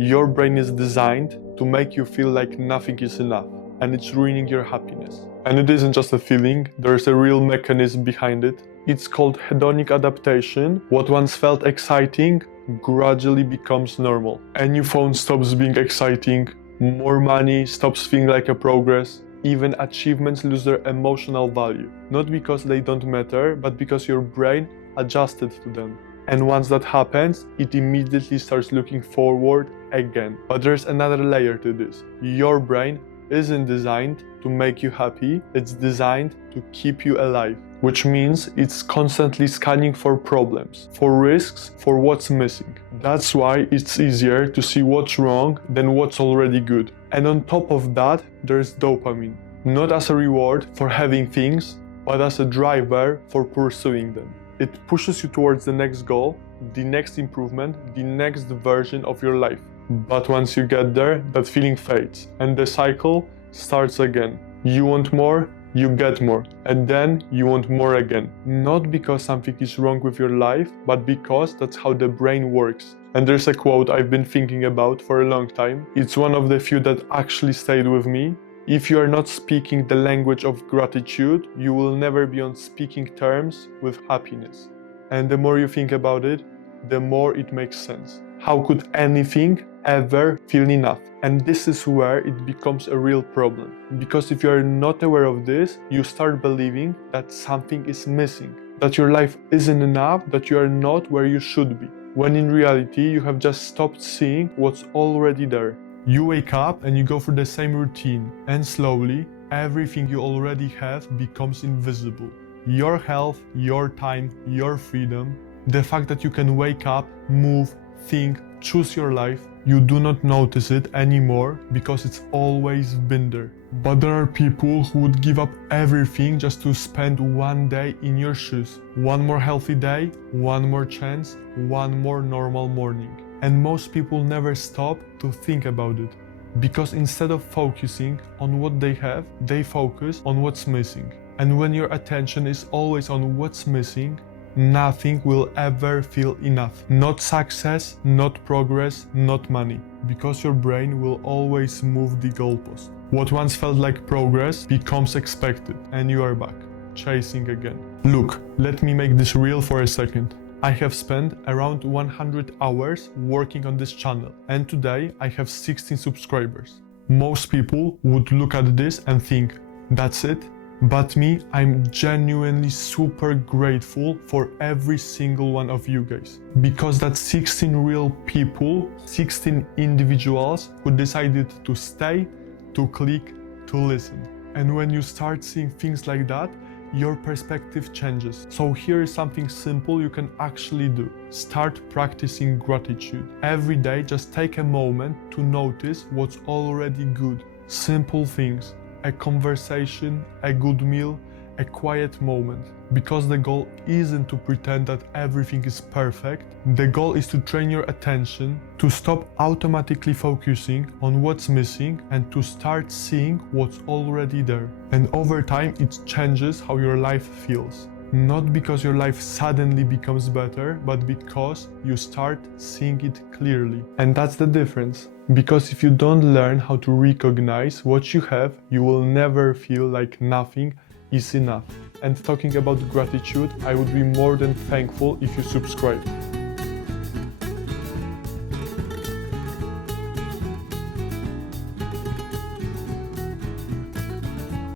Your brain is designed to make you feel like nothing is enough, and it's ruining your happiness. And it isn't just a feeling, there's a real mechanism behind it. It's called hedonic adaptation. What once felt exciting gradually becomes normal. A new phone stops being exciting, more money stops feeling like a progress, even achievements lose their emotional value. Not because they don't matter, but because your brain adjusted to them. And once that happens, it immediately starts looking forward again. But there's another layer to this. Your brain isn't designed to make you happy, it's designed to keep you alive. Which means it's constantly scanning for problems, for risks, for what's missing. That's why it's easier to see what's wrong than what's already good. And on top of that, there's dopamine. Not as a reward for having things, but as a driver for pursuing them. It pushes you towards the next goal, the next improvement, the next version of your life. But once you get there, that feeling fades, and the cycle starts again. You want more, you get more, and then you want more again. Not because something is wrong with your life, but because that's how the brain works. And there's a quote I've been thinking about for a long time. It's one of the few that actually stayed with me. If you are not speaking the language of gratitude, you will never be on speaking terms with happiness. And the more you think about it, the more it makes sense. How could anything ever feel enough? And this is where it becomes a real problem. Because if you are not aware of this, you start believing that something is missing, that your life isn't enough, that you are not where you should be. When in reality, you have just stopped seeing what's already there. You wake up and you go through the same routine, and slowly, everything you already have becomes invisible. Your health, your time, your freedom, the fact that you can wake up, move, think, choose your life, you do not notice it anymore because it's always been there. But there are people who would give up everything just to spend one day in your shoes. One more healthy day, one more chance, one more normal morning. And most people never stop to think about it. Because instead of focusing on what they have, they focus on what's missing. And when your attention is always on what's missing, nothing will ever feel enough. Not success, not progress, not money. Because your brain will always move the goalpost. What once felt like progress becomes expected, and you are back, chasing again. Look, let me make this real for a second. I have spent around 100 hours working on this channel, and today I have 16 subscribers. Most people would look at this and think, that's it? But me, I'm genuinely super grateful for every single one of you guys. Because that's 16 real people, 16 individuals who decided to stay, to click, to listen. And when you start seeing things like that, your perspective changes. So here is something simple you can actually do. Start practicing gratitude. Every day, just take a moment to notice what's already good. Simple things. A conversation, a good meal, a quiet moment. Because the goal isn't to pretend that everything is perfect. The goal is to train your attention, to stop automatically focusing on what's missing and to start seeing what's already there. And over time, it changes how your life feels. Not because your life suddenly becomes better, but because you start seeing it clearly. And that's the difference. Because if you don't learn how to recognize what you have, you will never feel like nothing is enough. And talking about gratitude, I would be more than thankful if you subscribe.